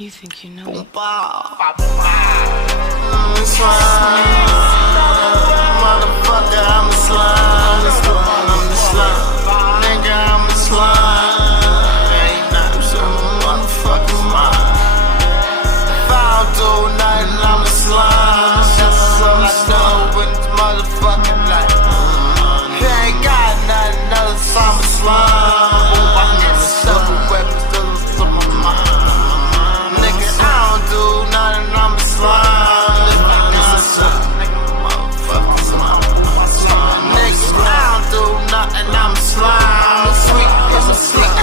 You think you know Boom, me? bow. I'm a slime. Motherfucker, I'm a slime. I'm the slime. Nigga, I'm a slime. Ain't nothing, so I'm a motherfucking mind. If I don't do nothing, I'm a slime. That's all I know in this motherfucking life. If you ain't got nothing else, I'm a slime. I'm a sucker weapons, those on my mind. Nigga, I don't do nothing, I'm a slime. Nigga, motherfucking slime. Nigga, I don't do nothing, I'm a slime. Sweet, I'm a slime.